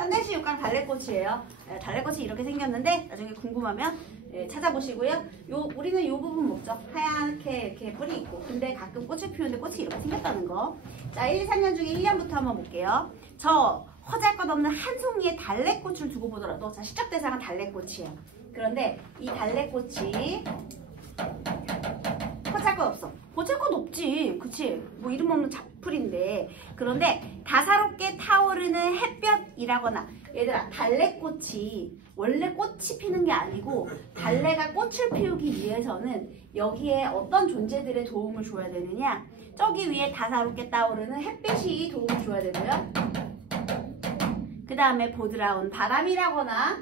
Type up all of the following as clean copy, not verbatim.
현대시 육강 달래꽃이에요. 달래꽃이 이렇게 생겼는데 나중에 궁금하면 찾아보시고요. 우리는 요 부분 먹죠. 하얗게 이렇게 뿌리 있고. 근데 가끔 꽃을 피우는데 꽃이 이렇게 생겼다는 거. 자, 1, 2, 3년 중에 1년부터 한번 볼게요. 저 허잘것없는 한 송이의 달래꽃을 두고 보더라도 자, 시적 대상은 달래꽃이에요. 그런데 이 달래꽃이 허잘것 없어. 허잘것 없지. 그치? 뭐 이름 없는 잡풀인데. 그런데 다사롭게 타오르는 햇볕이라거나 얘들아 달래꽃이 원래 꽃이 피는 게 아니고 달래가 꽃을 피우기 위해서는 여기에 어떤 존재들의 도움을 줘야 되느냐, 저기 위에 다사롭게 떠오르는 햇빛이 도움을 줘야 되고요. 그 다음에 보드라운 바람이라거나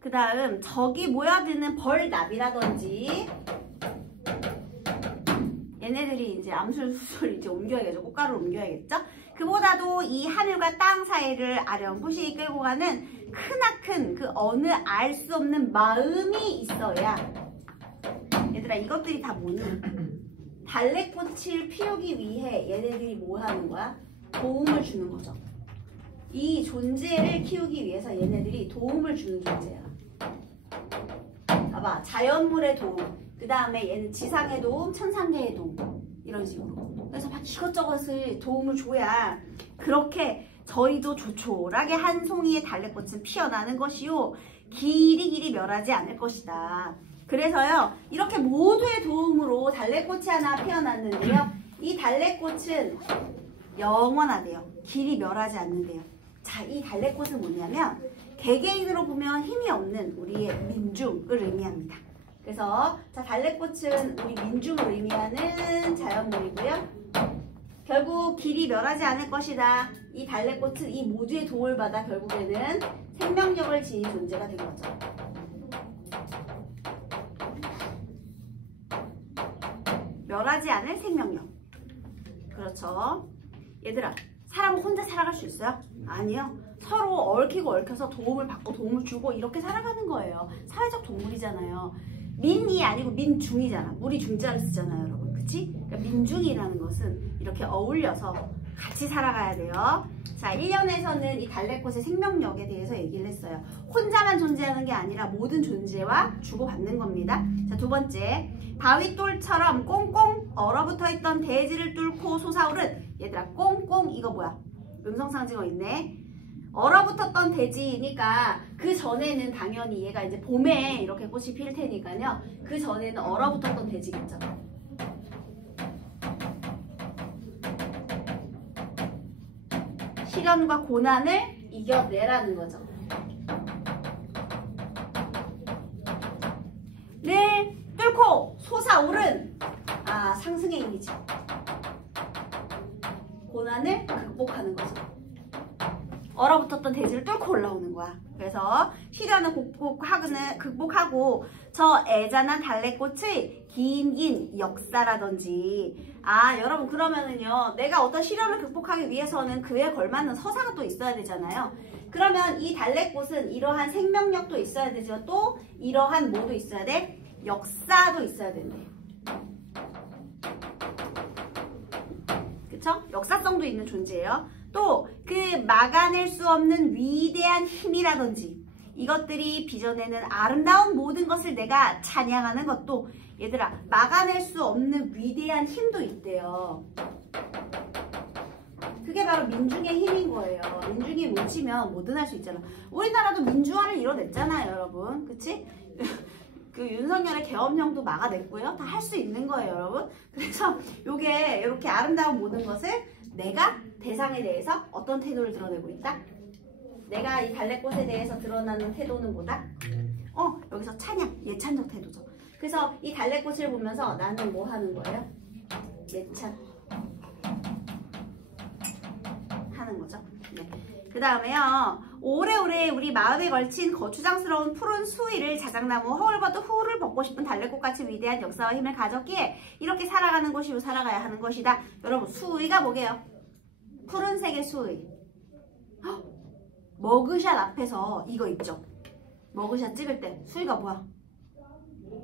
그 다음 저기 모여드는 벌나비라든지 얘네들이 이제 암술수술 이제 옮겨야겠죠. 꽃가루를 옮겨야겠죠. 그보다도 이 하늘과 땅 사이를 아령부시 끌고 가는 크나큰 그 어느 알 수 없는 마음이 있어야, 얘들아 이것들이 다 뭐니? 달래꽃을 피우기 위해 얘네들이 뭐 하는 거야? 도움을 주는 거죠. 이 존재를 키우기 위해서 얘네들이 도움을 주는 존재야. 봐봐, 자연물의 도움, 그 다음에 얘는 지상의 도움, 천상계의 도움, 이런 식으로. 그래서 막 이것저것을 도움을 줘야 그렇게 저희도 조촐하게 한 송이의 달래꽃은 피어나는 것이요 길이 멸하지 않을 것이다. 그래서요 이렇게 모두의 도움으로 달래꽃이 하나 피어났는데요, 이 달래꽃은 영원하대요. 길이 멸하지 않는데요. 자, 이 달래꽃은 뭐냐면 개개인으로 보면 힘이 없는 우리의 민중을 의미합니다. 그래서 자, 달래꽃은 우리 민중을 의미하는 자연물이고요. 결국 길이 멸하지 않을 것이다. 이 달래꽃은 이 모두의 도움을 받아 결국에는 생명력을 지닌 존재가 된 거죠. 멸하지 않을 생명력. 그렇죠. 얘들아, 사람은 혼자 살아갈 수 있어요? 아니요. 서로 얽히고 얽혀서 도움을 받고 도움을 주고 이렇게 살아가는 거예요. 사회적 동물이잖아요. 민이 아니고 민중이잖아. 물이 중자를 쓰잖아요, 여러분. 그치? 그러니까 민중이라는 것은 이렇게 어울려서 같이 살아가야 돼요. 자, 1년에서는 이 달래꽃의 생명력에 대해서 얘기를 했어요. 혼자만 존재하는 게 아니라 모든 존재와 주고받는 겁니다. 자, 두 번째. 바위돌처럼 꽁꽁 얼어붙어 있던 대지를 뚫고 솟아오른, 얘들아 꽁꽁 이거 뭐야? 음성상징어 있네. 얼어붙었던 대지니까 그 전에는 당연히 얘가 이제 봄에 이렇게 꽃이 필 테니까요. 그 전에는 얼어붙었던 대지겠죠. 시련과 고난을 이겨내라는 거죠. 늘 뚫고 솟아오른 상승의 이미지. 고난을 극복하는 거죠. 얼어붙었던 대지를 뚫고 올라오는 거야. 그래서 시련을 극복하고 저 애잔한 달래꽃의 긴 역사라든지, 여러분 그러면은요, 내가 어떤 시련을 극복하기 위해서는 그에 걸맞는 서사가 또 있어야 되잖아요. 그러면 이 달래꽃은 이러한 생명력도 있어야 되죠. 또 이러한 뭐도 있어야 돼? 역사도 있어야 된대. 그쵸? 역사성도 있는 존재예요. 또 그 막아낼 수 없는 위대한 힘이라든지 이것들이 빚어내는 아름다운 모든 것을 내가 찬양하는 것도, 얘들아 막아낼 수 없는 위대한 힘도 있대요. 그게 바로 민중의 힘인 거예요. 민중이 뭉치면 뭐든 할 수 있잖아. 우리나라도 민주화를 이뤄냈잖아요, 여러분. 그치? 그 윤석열의 계엄령도 막아냈고요. 다 할 수 있는 거예요, 여러분. 그래서 요게 이렇게 아름다운 모든 것을 내가 대상에 대해서 어떤 태도를 드러내고 있다? 내가 이 달래꽃에 대해서 드러나는 태도는 뭐다? 여기서 찬양, 예찬적 태도죠. 그래서 이 달래꽃을 보면서 나는 뭐 하는 거예요? 예찬 하는 거죠. 네. 그 다음에요, 오래오래 우리 마음에 걸친 거추장스러운 푸른 수위를 자작나무 허울버드 후를 벗고 싶은 달래꽃같이 위대한 역사와 힘을 가졌기에 이렇게 살아가는 것이요 살아가야 하는 것이다. 여러분, 수위가 뭐게요? 푸른색의 수위. 머그샷 앞에서 이거 있죠? 머그샷 찍을 때 수위가 뭐야?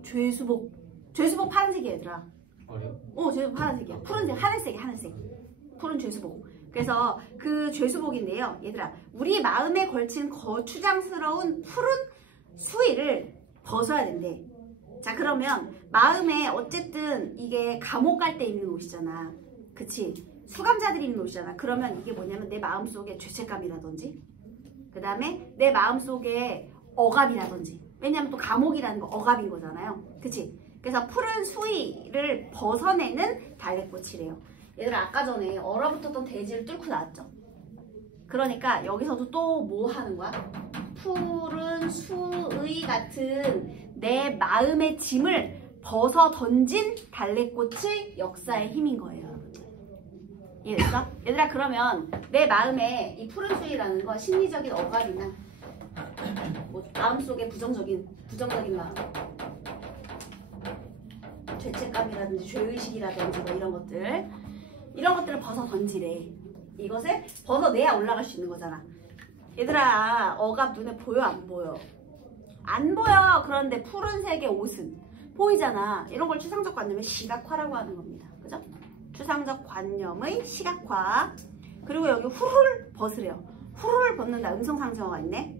죄수복. 죄수복 파란색이야, 얘들아. 그래요? 죄수복 파란색이야. 푸른색, 하늘색이야, 하늘색. 푸른 죄수복. 그래서 그 죄수복인데요. 얘들아, 우리 마음에 걸친 거추장스러운 푸른 수의를 벗어야 된대. 자, 그러면 마음에 어쨌든 이게 감옥 갈 때 입는 옷이잖아. 그치? 수감자들이 입는 옷이잖아. 그러면 이게 뭐냐면 내 마음속에 죄책감이라든지 그 다음에 내 마음속에 억압이라든지, 왜냐면 또 감옥이라는 거 억압인 거잖아요. 그치? 그래서 푸른 수의를 벗어내는 달래꽃이래요. 얘들아, 아까 전에 얼어붙었던 대지를 뚫고 나왔죠. 그러니까 여기서도 또 뭐 하는 거야? 푸른 수의 같은 내 마음의 짐을 벗어 던진 달래꽃의 역사의 힘인 거예요. 이해됐어? 얘들아, 그러면 내 마음에 이 푸른 수의라는 건 심리적인 억압이나 뭐 마음속에 부정적인 마음, 죄책감이라든지 죄의식이라든지 뭐 이런 것들을 벗어 던지래. 이것을 벗어내야 올라갈 수 있는 거잖아. 얘들아, 억압 눈에 보여 안 보여? 안 보여. 그런데 푸른색의 옷은 보이잖아. 이런 걸 추상적 관념의 시각화라고 하는 겁니다. 그죠? 추상적 관념의 시각화. 그리고 여기 후루를 벗으래요. 후루를 벗는다. 음성상정어가 있네.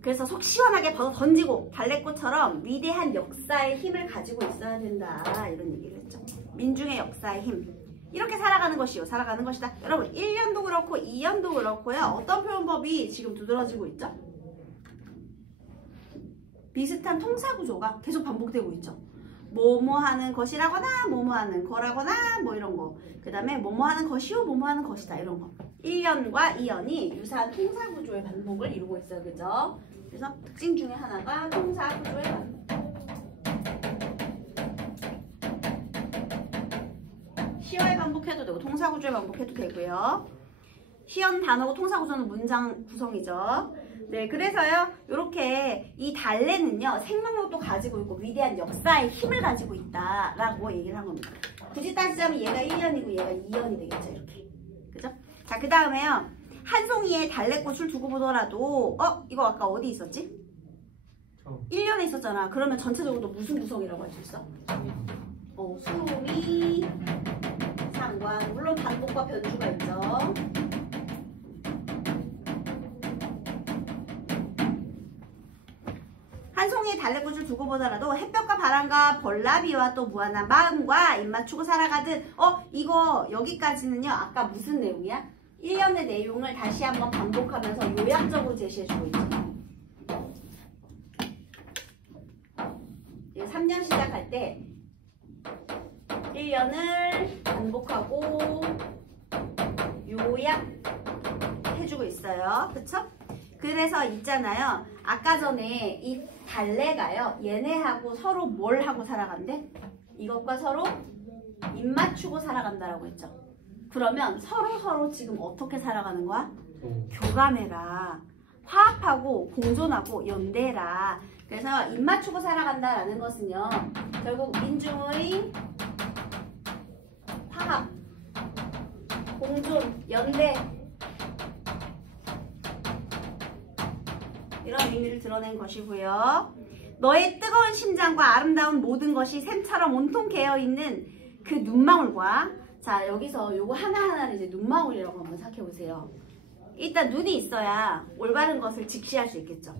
그래서 속 시원하게 벗어 던지고 달래꽃처럼 위대한 역사의 힘을 가지고 있어야 된다. 이런 얘기를 했죠. 민중의 역사의 힘. 이렇게 살아가는 것이요. 살아가는 것이다. 여러분, 1년도 그렇고 2년도 그렇고요. 어떤 표현법이 지금 두드러지고 있죠? 비슷한 통사구조가 계속 반복되고 있죠. 뭐뭐 하는 것이라거나 뭐뭐 하는 거라거나 뭐 이런 거. 그 다음에 뭐뭐 하는 것이요 뭐뭐 하는 것이다. 이런 거. 1년과 2년이 유사한 통사구조의 반복을 이루고 있어요. 그죠? 그래서 특징 중에 하나가 통사구조의 반복. 시어의 반복해도 되고 통사구조의 반복해도 되고요. 시연 단어고 통사구조는 문장 구성이죠. 네, 그래서요, 이렇게 이 달래는요, 생명력도 가지고 있고 위대한 역사의 힘을 가지고 있다라고 얘기를 한 겁니다. 굳이 따지자면 얘가 1년이고 얘가 2년이 되겠죠, 이렇게. 그죠? 자, 그 다음에요, 한 송이에 달래꽃을 두고 보더라도, 이거 아까 어디 있었지? 1년에 있었잖아. 그러면 전체적으로 무슨 구성이라고 할 수 있어? 수미, 상관, 물론 반복과 변주가 있죠. 한 송이의 달래꽃을 두고 보더라도 햇볕과 바람과 벌나비와 또 무한한 마음과 입맞추고 살아가듯. 이거 여기까지는요, 아까 무슨 내용이야? 1년의 내용을 다시 한번 반복하면서 요약적으로 제시해주고 있죠. 3년 시작할 때 1년을 반복하고 요약해주고 있어요. 그쵸? 그래서 있잖아요. 아까 전에 이 달래가요, 얘네하고 서로 뭘 하고 살아간대? 이것과 서로 입맞추고 살아간다라고 했죠. 그러면 서로 지금 어떻게 살아가는 거야? 교감해라. 화합하고 공존하고 연대라. 그래서 입맞추고 살아간다라는 것은요, 결국 민중의 화합, 공존, 연대, 이런 의미를 드러낸 것이고요. 너의 뜨거운 심장과 아름다운 모든 것이 샘처럼 온통 개어있는 그 눈망울과, 자, 여기서 요거 하나하나를 이제 눈망울이라고 한번 생각해 보세요. 일단 눈이 있어야 올바른 것을 직시할 수 있겠죠.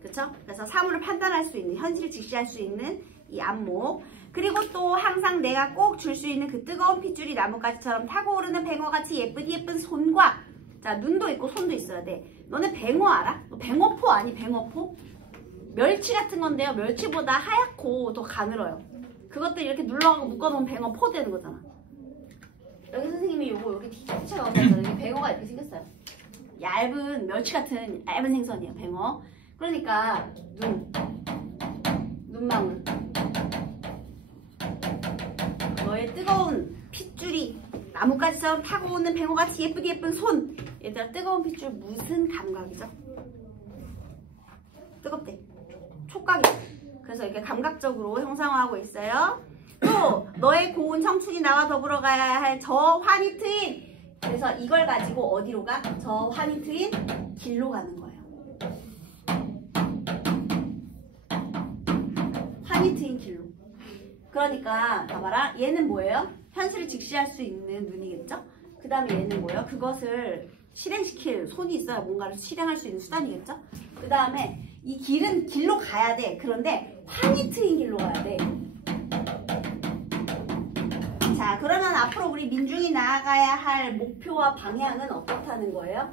그쵸? 그래서 사물을 판단할 수 있는, 현실을 직시할 수 있는 이 안목. 그리고 또 항상 내가 꼭 줄 수 있는 그 뜨거운 핏줄이 나뭇가지처럼 타고 오르는 뱅어같이 예쁜 손과, 자, 눈도 있고 손도 있어야 돼. 너네 뱅어 알아? 너 뱅어포 아니? 뱅어포? 멸치 같은 건데요. 멸치보다 하얗고 더 가늘어요. 그것들 이렇게 눌러가고 묶어놓으면 뱅어포 되는 거잖아. 여기 선생님이 요거 여기 티셔츠가 없었잖아요. 여기 뱅어가 이렇게 생겼어요. 얇은 멸치 같은 얇은 생선이에요. 뱅어. 그러니까 눈망울. 너의 뜨거운 핏줄이 나뭇가지처럼 타고 오는 뱅어같이 예쁜 손. 얘들아, 뜨거운 핏줄 무슨 감각이죠? 뜨겁대. 촉각이. 그래서 이렇게 감각적으로 형상화하고 있어요. 또 너의 고운 청춘이 나와 더불어 가야 할 저 환희 트인. 그래서 이걸 가지고 어디로 가? 저 환희 트인 길로 가는 거예요. 환희 트인 길로. 그러니까 봐봐라. 얘는 뭐예요? 현실을 직시할 수 있는 눈이겠죠? 그 다음에 얘는 뭐예요? 그것을 실행시킬 손이 있어야 뭔가를 실행할 수 있는 수단이겠죠? 그 다음에 이 길은 길로 가야 돼. 그런데 환히 트인 길로 가야 돼. 자, 그러면 앞으로 우리 민중이 나아가야 할 목표와 방향은 어떻다는 거예요?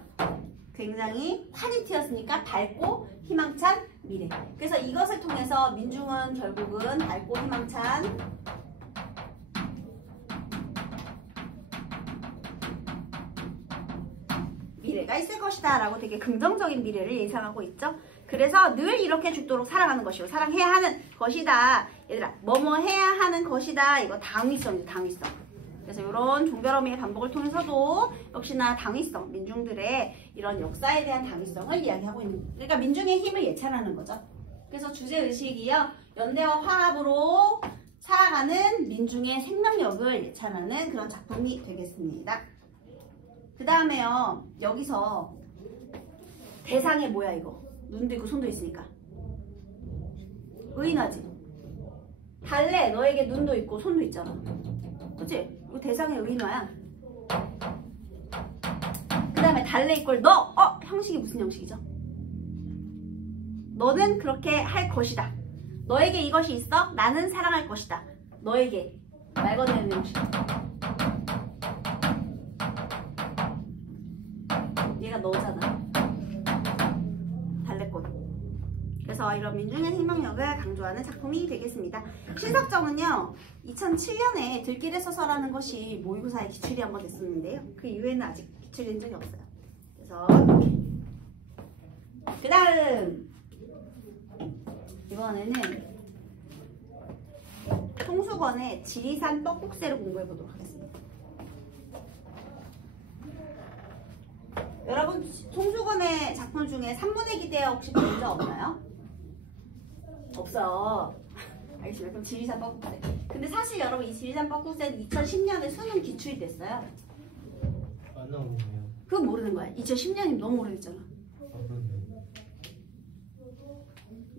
굉장히 환히 트였으니까 밝고 희망찬 미래. 그래서 이것을 통해서 민중은 결국은 밝고 희망찬 미래가 있을 것이다 라고 되게 긍정적인 미래를 예상하고 있죠. 그래서 늘 이렇게 죽도록 살아가는 것이고 사랑해야 하는 것이다. 얘들아, 뭐뭐 해야 하는 것이다. 이거 당위성이죠. 당위성. 그래서 이런 종별어미의 반복을 통해서도 역시나 당위성, 민중들의 이런 역사에 대한 당위성을 이야기하고 있는 거예요. 그러니까 민중의 힘을 예찬하는 거죠. 그래서 주제의식이요. 연대와 화합으로 살아가는 민중의 생명력을 예찬하는 그런 작품이 되겠습니다. 그 다음에요. 여기서 대상이 뭐야 이거? 눈도 있고 손도 있으니까. 의인화지. 달래 너에게 눈도 있고 손도 있잖아. 그치? 이거 대상의 의인화야. 그 다음에 달래 이꼴 너! 형식이 무슨 형식이죠? 너는 그렇게 할 것이다. 너에게 이것이 있어? 나는 사랑할 것이다. 너에게 말 건네는 형식. 얘가 너잖아. 달래꽃. 그래서 이런 민중의 생명력을 강조하는 작품이 되겠습니다. 신석정은요 2007년에 들길에 서서라는 것이 모의고사에 기출이 한번 됐었는데요. 그 이후에는 아직 기출된 적이 없어요. 그래서 그 다음 이번에는 송수건의 지리산 뻐꾹새를 공부해 보도록 하겠습니다. 여러분 송수건의 작품 중에 3분의 기대 혹시 본 적 없나요? 없어. 알겠습니다. 그럼 지리산 뻐꾹새. 근데 사실 여러분 이 지리산 뻐꾹새는 2010년에 수능 기출이 됐어요. 안 나오네요. 그건 모르는 거야. 2010년이면 너무 오래됐잖아.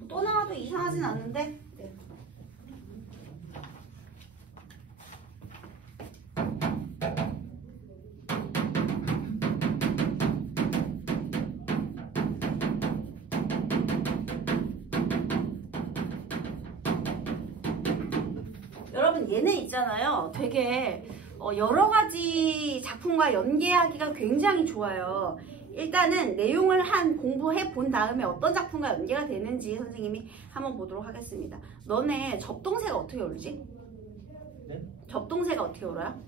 또 나와도 이상하진 않는데. 네. 여러분 얘네 있잖아요. 되게 여러 가지 작품과 연계하기가 굉장히 좋아요. 일단은 내용을 공부해 본 다음에 어떤 작품과 연계가 되는지 선생님이 한번 보도록 하겠습니다. 너네 접동새가 어떻게 오르지? 네? 접동새가 어떻게 울어요?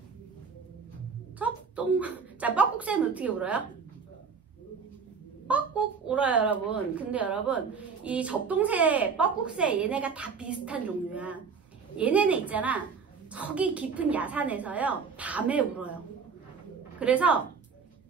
자, 뻐꾹새는 어떻게 울어요? 뻐꾹 울어요, 여러분. 근데 여러분, 이 접동새, 뻐꾹새 얘네가 다 비슷한 종류야. 얘네는 있잖아. 저기 깊은 야산에서요, 밤에 울어요. 그래서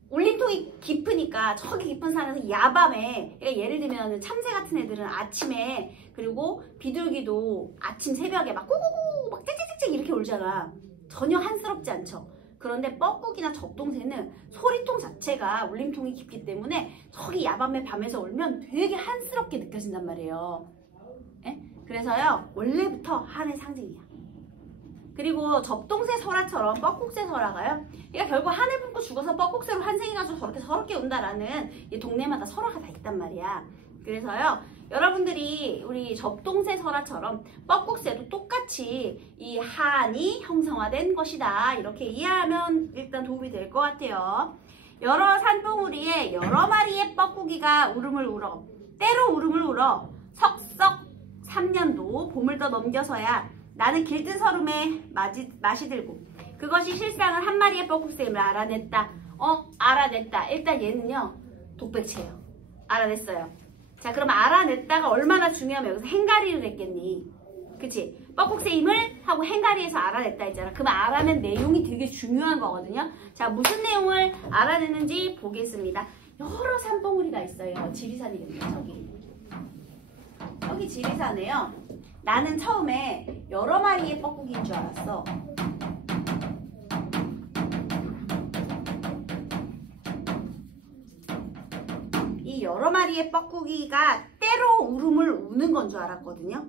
울림통이 깊으니까 저기 깊은 산에서 야밤에, 그러니까 예를 들면 참새 같은 애들은 아침에, 그리고 비둘기도 아침 새벽에 막 꾸꾸꾸 막 짹짹짹짹 이렇게 울잖아. 전혀 한스럽지 않죠. 그런데 뻐꾹이나 접동새는 소리통 자체가 울림통이 깊기 때문에 저기 야밤에 밤에서 울면 되게 한스럽게 느껴진단 말이에요. 에? 그래서요 원래부터 한의 상징이야. 그리고 접동새 설화처럼 뻐꾹새 설화가요. 그러니까 결국 한해 품고 죽어서 뻐꾹새로 환생해가지고 저렇게 서럽게 운다라는 이 동네마다 설화가 다 있단 말이야. 그래서요 여러분들이 우리 접동새 설화처럼 뻐꾹새도 똑같이 이 한이 형성화된 것이다. 이렇게 이해하면 일단 도움이 될 것 같아요. 여러 산봉우리에 여러 마리의 뻐꾸기가 울음을 울어. 때로 울음을 울어. 석석 3년도 봄을 더 넘겨서야 나는 길든 서름에 맛이 들고 그것이 실상은 한 마리의 뻐꾹새임을 알아냈다. 알아냈다. 일단 얘는요 독백체예요. 알아냈어요. 자, 그럼 알아냈다가 얼마나 중요하면 여기서 행가리를 했겠니? 그치? 뻐꾹새임을 하고 행가리에서 알아냈다 했잖아. 그럼 알아낸 내용이 되게 중요한 거거든요. 자, 무슨 내용을 알아냈는지 보겠습니다. 여러 산봉우리가 있어요. 지리산이거든요. 여기 지리산에요. 나는 처음에 여러 마리의 뻐꾹이인 줄 알았어. 이 여러 마리의 뻐꾹이가 때로 울음을 우는 건 줄 알았거든요.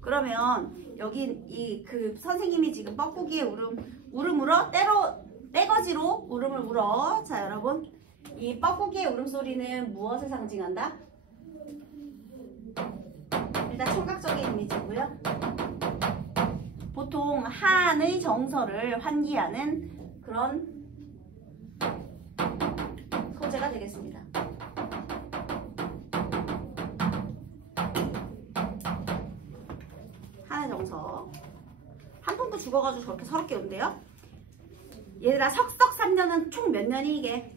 그러면 여기 그 선생님이 지금 뻐꾹이의 울음 울어 때로 떼거지로 울음을 울어. 자, 여러분. 이 뻐꾸기의 울음소리는 무엇을 상징한다? 일단 청각적인 이미지고요. 보통 한의 정서를 환기하는 그런 소재가 되겠습니다. 한의 정서. 한 푼도 죽어가지고 저렇게 서럽게 온대요. 얘들아, 석석 3년은 총 몇 년이 이게?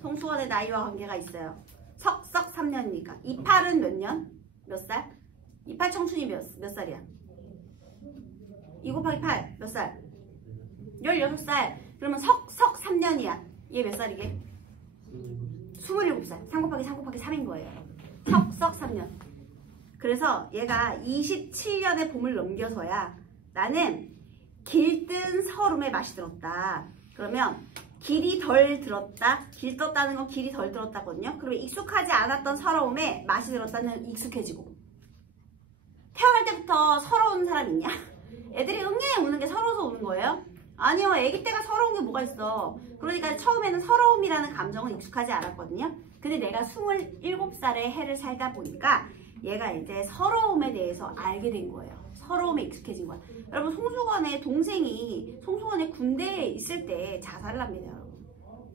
송수원의 나이와 관계가 있어요. 석석 3년이니까. 이팔은 몇 년? 몇 살? 이팔 청춘이 몇 살이야? 2 곱하기 8 몇 살? 16살. 그러면 석석 3년이야. 얘 몇 살이게? 27살. 3 곱하기 3 곱하기 3인 거예요. 석석 3년. 그래서 얘가 27년의 봄을 넘겨서야 나는 길뜬 서름에 맛이 들었다. 그러면 길이 덜 들었다. 길 떴다는 건 길이 덜 들었다거든요. 그러면 익숙하지 않았던 서러움에 맛이 들었다는 익숙해지고. 태어날 때부터 서러운 사람 있냐? 애들이 응애 우는 게 서러워서 우는 거예요? 아니요. 애기 때가 서러운 게 뭐가 있어. 그러니까 처음에는 서러움이라는 감정은 익숙하지 않았거든요. 근데 내가 27살의 해를 살다 보니까 얘가 이제 서러움에 대해서 알게 된 거예요. 서러움에 익숙해진 거야. 여러분, 송수건의 동생이 송수건의 군대에 있을 때 자살을 합니다, 여러분.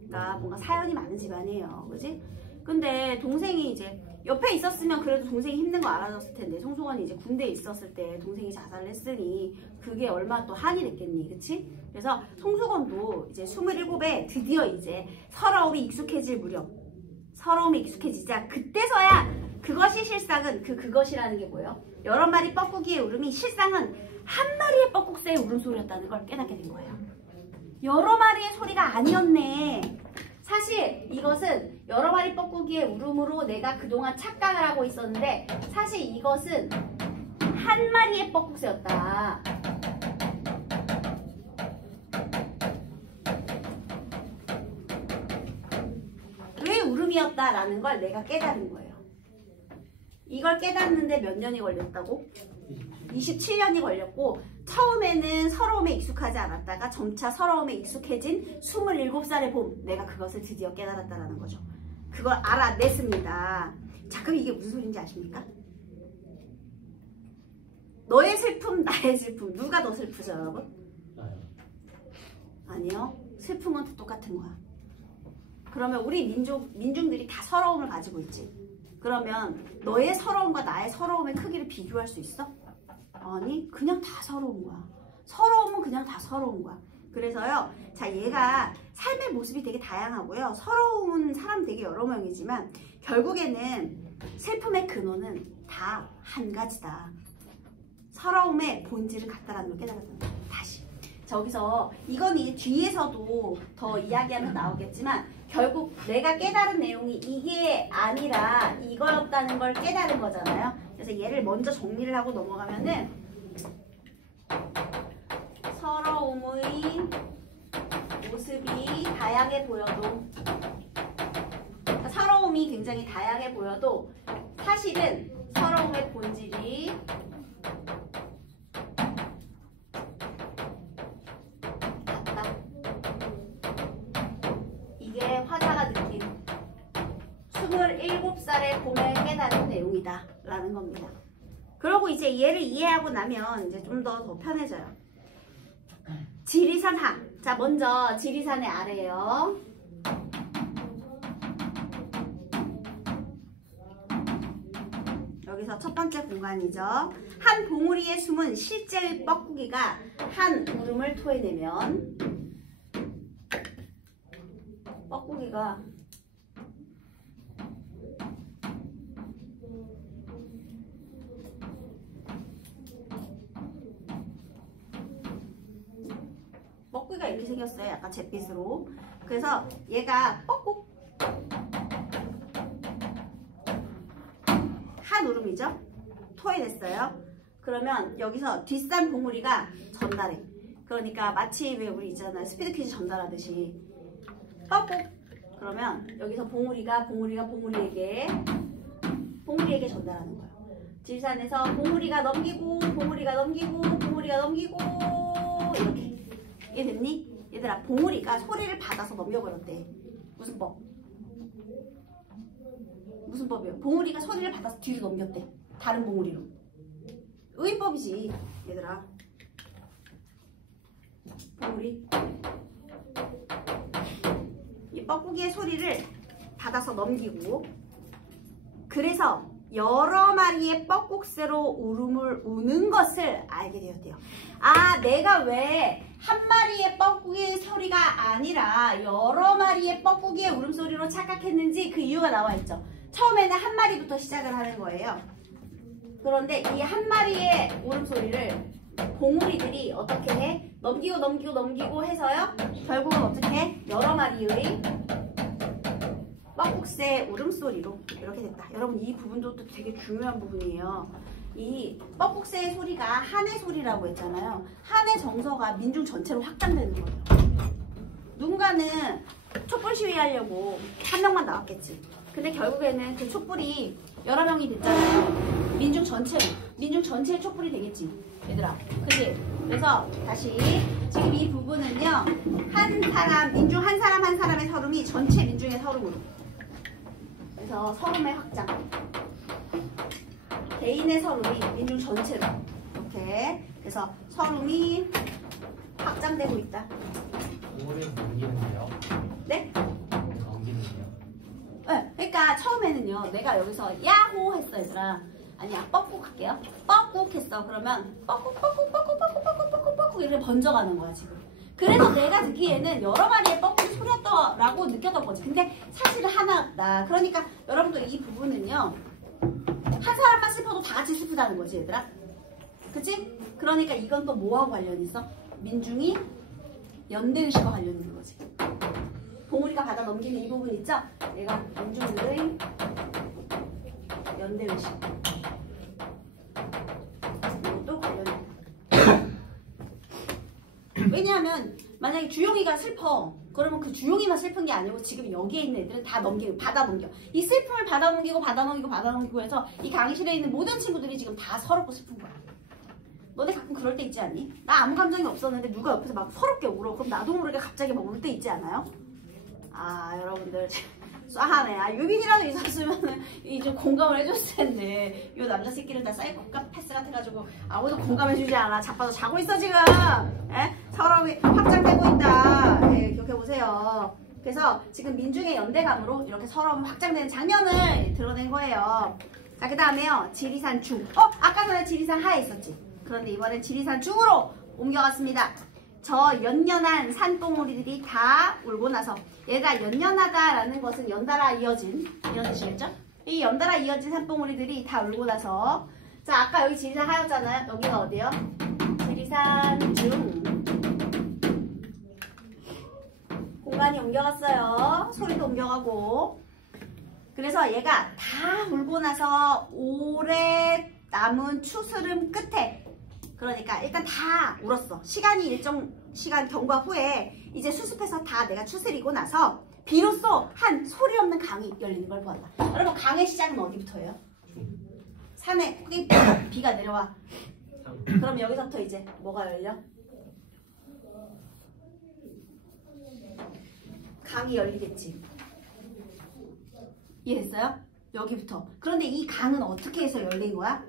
그러니까 뭔가 사연이 많은 집안이에요. 그지? 근데 동생이 이제 옆에 있었으면 그래도 동생이 힘든 거 알아줬을 텐데, 송수건이 이제 군대에 있었을 때 동생이 자살을 했으니 그게 얼마나 또 한이 됐겠니, 그치? 그래서 송수건도 이제 27에 드디어 이제 서러움이 익숙해질 무렵, 서러움이 익숙해지자 그때서야 그것이 실상은 그것이라는 게 뭐예요? 여러 마리 뻐꾸기의 울음이 실상은 한 마리의 뻐꾹새의 울음소리였다는 걸 깨닫게 된 거예요. 여러 마리의 소리가 아니었네. 사실 이것은 여러 마리 뻐꾸기의 울음으로 내가 그동안 착각을 하고 있었는데 사실 이것은 한 마리의 뻐꾹새였다. 왜 울음이었다라는 걸 내가 깨달은 거예요. 이걸 깨닫는데 몇 년이 걸렸다고? 27년이 걸렸고 처음에는 서러움에 익숙하지 않았다가 점차 서러움에 익숙해진 27살의 봄, 내가 그것을 드디어 깨달았다라는 거죠. 그걸 알아냈습니다. 자, 그럼 이게 무슨 소리인지 아십니까? 너의 슬픔, 나의 슬픔, 누가 더 슬프죠, 여러분? 나요. 아니요. 슬픈 건 다 똑같은 거야. 그러면 우리 민중들이 다 서러움을 가지고 있지. 그러면 너의 서러움과 나의 서러움의 크기를 비교할 수 있어? 아니, 그냥 다 서러운 거야. 서러움은 그냥 다 서러운 거야. 그래서요, 자, 얘가 삶의 모습이 되게 다양하고요. 서러운 사람 되게 여러 명이지만 결국에는 슬픔의 근원은 다 한 가지다. 서러움의 본질을 같다라는 걸 깨달았다는 거야. 다시. 저기서 이건 이제 뒤에서도 더 이야기하면 나오겠지만 결국 내가 깨달은 내용이 이게 아니라 이거였다는 걸 깨달은 거잖아요. 그래서 얘를 먼저 정리를 하고 넘어가면은 서러움의 모습이 다양해 보여도 그러니까 서러움이 굉장히 다양해 보여도 사실은 서러움의 본질이 화자가 느낀 27살의 봄에 깨달은 내용이다 라는 겁니다. 그리고 이제 얘를 이해하고 나면 이제 좀 더 편해져요. 지리산 항. 자, 먼저 지리산의 아래요. 여기서 첫 번째 공간이죠. 한 봉우리에 숨은 실제의 뻐꾸기가 한 울음을 토해내면 뻐꾸기가 이렇게 생겼어요. 약간 잿빛으로. 그래서 얘가 뻐꾹 한 울음이죠. 토해냈어요. 그러면 여기서 뒷산 봉우리가 전달해. 그러니까 마치 왜 우리 있잖아요. 스피드 퀴즈 전달하듯이 뻐꾹 그러면 여기서 봉우리가 봉우리에게 전달하는 거예요. 지리산에서 봉우리가 넘기고 이렇게 이해됐니? 얘들아, 봉우리가 소리를 받아서 넘겨버렸대. 무슨 법? 무슨 법이에요? 봉우리가 소리를 받아서 뒤로 넘겼대. 다른 봉우리로. 의인법이지, 얘들아. 봉우리. 이 뻐꾸기의 소리를 받아서 넘기고, 그래서 여러 마리의 뻐꾹새로 울음을 우는 것을 알게 되었대요. 아, 내가 왜 한 마리의 뻐꾸기의 소리가 아니라 여러 마리의 뻐꾸기의 울음소리로 착각했는지 그 이유가 나와 있죠. 처음에는 한 마리부터 시작을 하는 거예요. 그런데 이 한 마리의 울음소리를 봉우리들이 어떻게 해? 넘기고 해서요. 결국은 어떻게 해? 여러 마리의 뻐꾹새의 울음소리로 이렇게 됐다. 여러분, 이 부분도 또 되게 중요한 부분이에요. 이 뻐꾹새의 소리가 한의 소리라고 했잖아요. 한의 정서가 민중 전체로 확장되는 거예요. 누군가는 촛불 시위하려고 한 명만 나왔겠지. 근데 결국에는 그 촛불이 여러 명이 됐잖아요. 민중 전체의 촛불이 되겠지. 얘들아, 그치? 그래서 다시 지금 이 부분은요, 한 사람, 민중 한 사람 한 사람의 서름이 전체 민중의 서름으로. 그래서 서름의 확장. 개인의 서름이 민중 전체로. 이렇게. 그래서 서름이 확장되고 있다. 봉우리는 넘기는데요? 네? 넘기는데요? 네. 그러니까 처음에는요, 내가 여기서 야호 했어, 얘들아. 아니야, 뻐꾹 할게요. 뻐꾹 했어. 그러면 뻐꾹 이렇게 번져가는 거야, 지금. 그래서 내가 듣기에는 여러 마리의 뻐꾹이 소리였다라고 느꼈던 거지. 근데 사실은 하나다. 그러니까 여러분도 이 부분은요, 한 사람만 슬퍼도 다 같이 슬프다는 거지, 얘들아. 그치? 그러니까 이건 또 뭐하고 관련이 있어? 민중이 연대의식과 관련이 있는 거지. 봉우리가 받아 넘기는 이 부분 있죠? 얘가 민중들의 연대의식. 이것도 관련이 있다. 왜냐하면 만약에 주용이가 슬퍼. 그러면 그 주용이만 슬픈 게 아니고 지금 여기에 있는 애들은 다 받아 넘겨. 이 슬픔을 받아 넘기고 해서 이 강의실에 있는 모든 친구들이 지금 다 서럽고 슬픈 거야. 너네 가끔 그럴 때 있지 않니? 나 아무 감정이 없었는데 누가 옆에서 막 서럽게 울어. 그럼 나도 모르게 갑자기 막 울 때 있지 않아요? 아, 여러분들 쏴하네. 아, 유빈이라도 있었으면 좀 공감을 해줬을 텐데 이 남자 새끼는 다 사이코패스 같아가지고 아무도 공감해주지 않아. 자빠져 자고 있어 지금. 에? 서러움이 확장되고 있다. 예, 기억해보세요. 그래서 지금 민중의 연대감으로 이렇게 서러움 확장되는 장면을 드러낸 거예요. 자, 그 다음에요, 지리산 중. 아까 전에 지리산 하에 있었지. 그런데 이번엔 지리산 중으로 옮겨갔습니다. 저 연연한 산봉우리들이 다 울고 나서, 얘가 연연하다라는 것은 연달아 이어진, 이런 뜻이겠죠? 이 연달아 이어진 산봉우리들이 다 울고 나서, 자, 아까 여기 지리산 하였잖아요. 여기가 어디요? 지리산 중. 공간이 옮겨갔어요. 소리도 옮겨가고. 그래서 얘가 다 울고 나서 오래 남은 추스름 끝에, 그러니까 일단 다 울었어. 시간이 일정 시간 경과 후에 이제 수습해서 다 내가 추스리고 나서 비로소 한 소리 없는 강이 열리는 걸 보았다. 여러분, 강의 시작은 어디부터예요? 산에 비가 내려와. 그럼 여기서부터 이제 뭐가 열려? 강이 열리겠지. 이해했어요? 여기부터. 그런데 이 강은 어떻게 해서 열린 거야?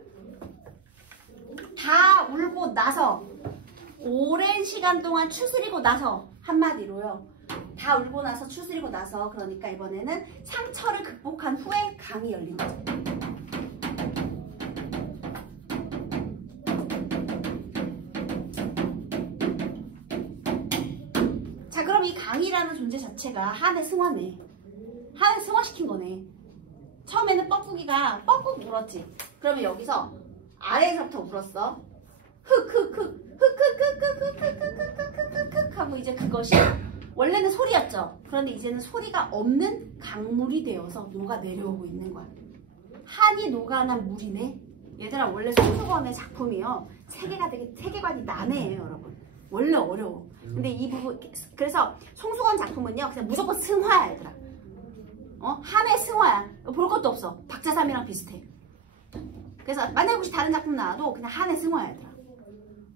다 울고 나서, 오랜 시간 동안 추스리고 나서, 한마디로요. 다 울고 나서 추스리고 나서, 그러니까 이번에는 상처를 극복한 후에 강이 열린 거죠. 자, 그럼 이 강이라는 존재 자체가 한의 승화네. 한을 승화시킨 거네. 처음에는 뻐꾸기가 뻐꾹 울었지. 그러면 여기서 아래에서부터 울었어. 흑흑흑흑흑흑흑흑흑흑흑흑흑흑 하고 이제 그것이 원래는 소리였죠. 그런데 이제는 소리가 없는 강물이 되어서 녹아 내려오고 있는 거야. 한이 녹아난 물이네. 얘들아, 원래 송수건의 작품이요, 세계관이 난해해요, 여러분. 원래 어려워. 근데 이 부분, 그래서 송수건 작품은요, 그냥 무조건 승화야, 얘들아. 한의 승화야. 볼 것도 없어. 박자삼이랑 비슷해. 그래서 만약에 혹시 다른 작품 나와도 그냥 한의 승화야, 얘들아.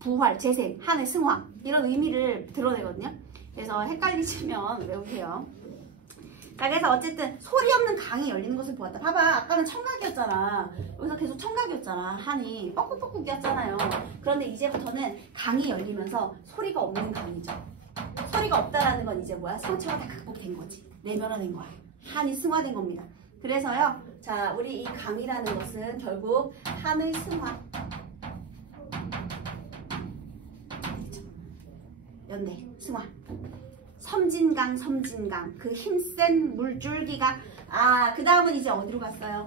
부활, 재생, 한의 승화, 이런 의미를 드러내거든요. 그래서 헷갈리시면 외우세요. 자, 그래서 어쨌든 소리 없는 강이 열리는 것을 보았다. 봐봐, 아까는 청각이었잖아. 여기서 계속 청각이었잖아. 한이 뻐꾹뻐꾹이었잖아요. 그런데 이제부터는 강이 열리면서 소리가 없는 강이죠. 소리가 없다라는 건 이제 뭐야? 상처가 다 극복된 거지. 내면화된 거야. 한이 승화된 겁니다. 그래서요, 자, 우리 이 강이라는 것은 결국 한의 승화. 연대, 승화. 섬진강, 섬진강. 그 힘센 물줄기가, 그 다음은 이제 어디로 갔어요?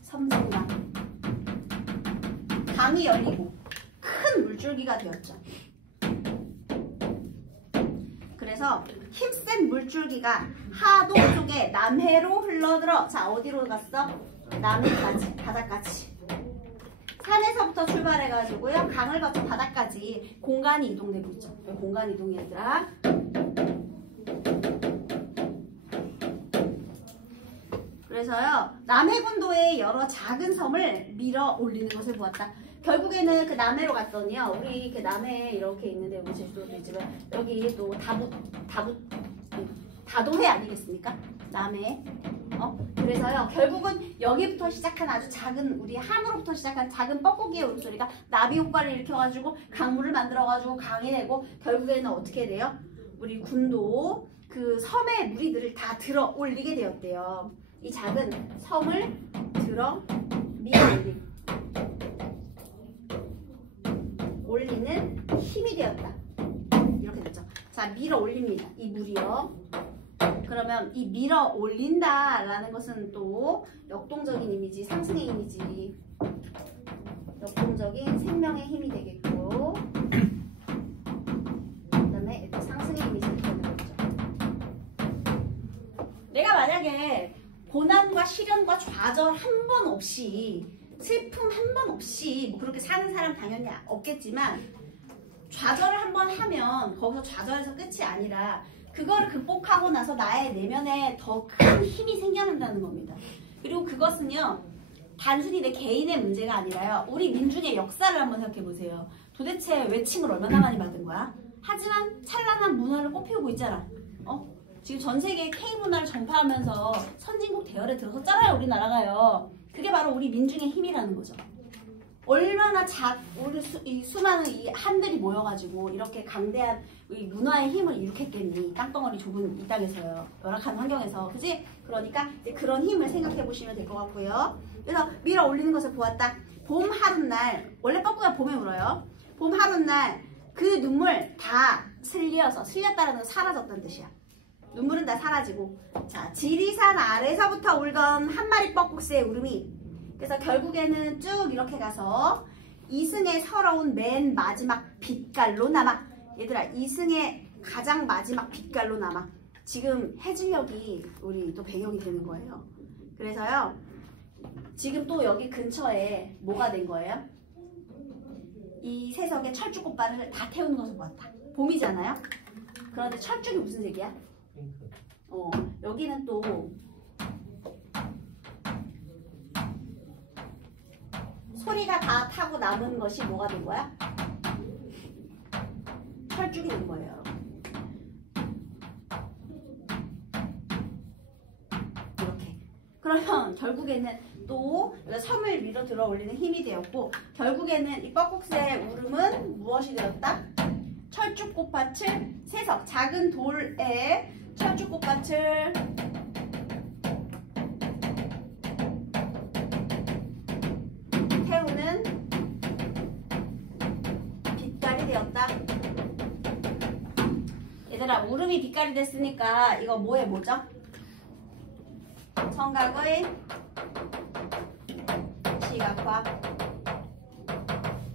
섬진강. 강이 열리고 큰 물줄기가 되었죠. 그래서 힘센 물줄기가 하도 속에 남해로 흘러들어. 자, 어디로 갔어? 남해까지, 바다까지. 산에서부터 출발해가지고요, 강을 거쳐 바다까지 공간이 이동되고 있죠. 공간 이동이 얘들아. 그래서요, 남해군도의 여러 작은 섬을 밀어 올리는 것을 보았다. 결국에는 그 남해로 갔더니요, 우리 그 남해에 이렇게 있는데, 우리 제주도도 있지만 여기 또 다도해 아니겠습니까? 남해. 그래서요, 결국은 여기부터 시작한 아주 작은, 우리 한으로부터 시작한 작은 뻐꾸기의 울음소리가 나비 효과를 일으켜가지고 강물을 만들어가지고 강이 되고, 결국에는 어떻게 돼요? 우리 군도 그 섬의 무리들을 다 들어 올리게 되었대요. 이 작은 섬을 들어 밀어 올리는 힘이 되었다. 이렇게 됐죠. 자, 밀어 올립니다. 이 물이요. 그러면 이 밀어 올린다라는 것은 또 역동적인 이미지, 상승의 이미지, 역동적인 생명의 힘이 되겠고, 그다음에 또 상승의 이미지를 표현하고 있죠. 내가 만약에 고난과 시련과 좌절 한 번 없이, 슬픔 한 번 없이 뭐 그렇게 사는 사람 당연히 없겠지만, 좌절을 한 번 하면 거기서 좌절에서 끝이 아니라 그거를 극복하고 나서 나의 내면에 더 큰 힘이 생겨난다는 겁니다. 그리고 그것은요, 단순히 내 개인의 문제가 아니라요, 우리 민중의 역사를 한번 생각해 보세요. 도대체 외침을 얼마나 많이 받은 거야? 하지만 찬란한 문화를 꽃피우고 있잖아. 지금 전 세계 K문화를 전파하면서 선진국 대열에 들어섰잖아요, 우리나라가요. 그게 바로 우리 민중의 힘이라는 거죠. 얼마나 우리 수많은 이 한들이 모여가지고 이렇게 강대한 이 문화의 힘을 일으켰겠니? 땅덩어리 좁은 이 땅에서요. 열악한 환경에서. 그지? 그러니까 이제 그런 힘을 생각해 보시면 될 것 같고요. 그래서 밀어 올리는 것을 보았다. 봄 하룻날, 원래 뻐꾸가 봄에 울어요. 봄 하룻날 그 눈물 다 슬렸다라는 건 사라졌다는 뜻이야. 눈물은 다 사라지고, 자, 지리산 아래서부터 울던 한 마리 뻐꾹새의 울음이, 그래서 결국에는 쭉 이렇게 가서 이승의 서러운 맨 마지막 빛깔로 남아. 얘들아, 이승의 가장 마지막 빛깔로 남아. 지금 해질녘이 우리 또 배경이 되는 거예요. 그래서요, 지금 또 여기 근처에 뭐가 된 거예요? 이 세석의 철쭉꽃밭을 다 태우는 것을 보았다. 봄이잖아요. 그런데 철쭉이 무슨 색이야? 여기는 또 소리가 다 타고 남은 것이 뭐가 된 거야? 철쭉이 된 거예요. 이렇게. 그러면 결국에는 또 섬을 밀어 들어 올리는 힘이 되었고, 결국에는 이 뻐꾹새의 울음은 무엇이 되었다? 철쭉꽃밭을 세석, 작은 돌에 철쭉꽃밭을 태우는 빛깔이 되었다. 얘들아, 울음이 빛깔이 됐으니까 이거 뭐죠? 청각의 시각화.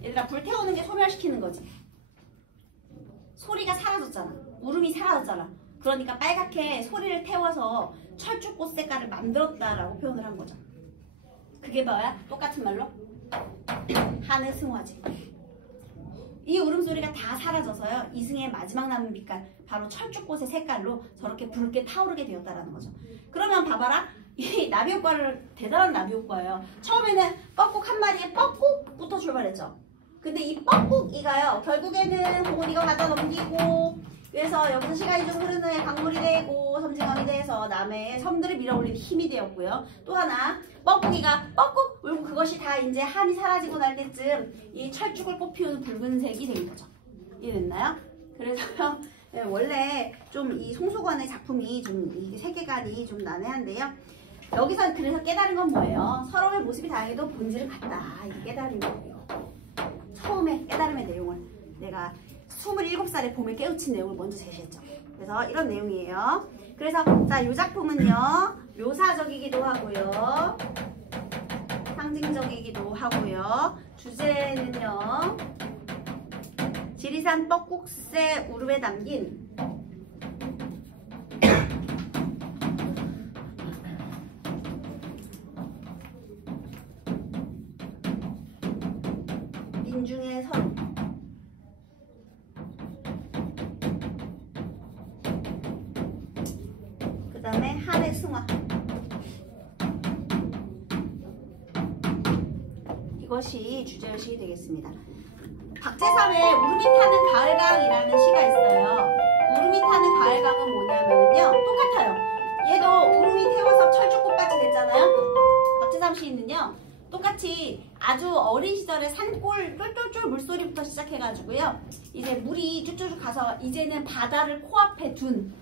얘들아, 불태우는 게 소멸시키는 거지. 소리가 사라졌잖아. 울음이 사라졌잖아. 그러니까 빨갛게 소리를 태워서 철쭉꽃 색깔을 만들었다라고 표현을 한 거죠. 그게 뭐야? 똑같은 말로 한의 승화지. 이 울음소리가 다 사라져서요, 이승의 마지막 남은 빛깔, 바로 철쭉꽃의 색깔로 저렇게 붉게 타오르게 되었다라는 거죠. 그러면 봐봐라, 이 나비 효과를, 대단한 나비 효과예요. 처음에는 뻐꾹 한 마리에 뻐꾹부터 출발했죠. 근데 이 뻐꾹이가요, 결국에는 동훈이가 가다 넘기고 그래서 여기서 시간이 좀 흐른 후에 강물이 되고 섬진강이 돼서 남해의 섬들을 밀어올리는 힘이 되었고요. 또 하나 뻐꾸기가 뻐꾹 울고 그것이 다 이제 한이 사라지고 날 때쯤 이 철쭉을 꽃피우는 붉은색이 된 거죠. 이해됐나요? 그래서요 원래 좀 이 송수관의 작품이 좀 이 세계관이 좀 난해한데요. 여기서 그래서 깨달은 건 뭐예요? 서로의 모습이 다양해도 본질은 같다. 이게 깨달은 거예요. 처음에 깨달음의 내용을 내가 27살에 봄에 깨우친 내용을 먼저 제시했죠. 그래서 이런 내용이에요. 그래서 자, 이 작품은요. 묘사적이기도 하고요. 상징적이기도 하고요. 주제는요. 지리산 뻐꾹새 우릅에 담긴 민중의 선 그 다음에 한의 승화 이것이 주제의식이 되겠습니다. 박재삼의 우르미 타는 가을강이라는 시가 있어요. 우르미 타는 가을강은 뭐냐면요 똑같아요. 얘도 우르미 태워서 철쭉꽃밭이 됐잖아요. 박재삼 시인은요 똑같이 아주 어린 시절에 산골 쫄쫄쫄 물소리부터 시작해가지고요 이제 물이 쭉쭉 가서 이제는 바다를 코앞에 둔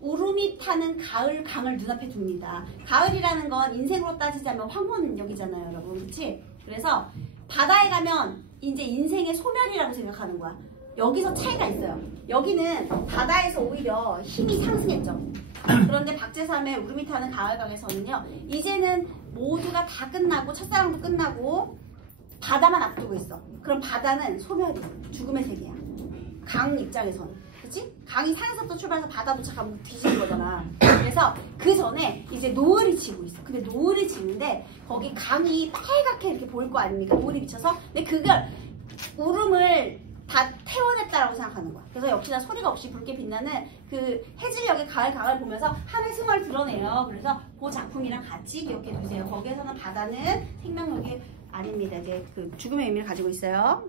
우르미 타는 가을 강을 눈앞에 둡니다. 가을이라는 건 인생으로 따지자면 황혼역이잖아요, 여러분. 그치? 그래서 바다에 가면 이제 인생의 소멸이라고 생각하는 거야. 여기서 차이가 있어요. 여기는 바다에서 오히려 힘이 상승했죠. 그런데 박재삼의 우르미 타는 가을강에서는요 이제는 모두가 다 끝나고 첫사랑도 끝나고 바다만 앞두고 있어. 그럼 바다는 소멸이 죽음의 세계야. 강 입장에서는. 그치? 강이 산에서부터 출발해서 바다 도착하면 뒤지는 거잖아. 그래서 그 전에 이제 노을이 지고 있어. 근데 노을이 지는데 거기 강이 빨갛게 이렇게 보일 거 아닙니까? 노을이 비쳐서. 근데 그걸 울음을 다 태워냈다라고 생각하는 거야. 그래서 역시나 소리가 없이 붉게 빛나는 그 해질녘의 가을 강을 보면서 한의 승화를 드러내요. 그래서 그 작품이랑 같이 기억해 두세요. 거기에서는 바다는 생명력이 아닙니다. 이제 그 죽음의 의미를 가지고 있어요.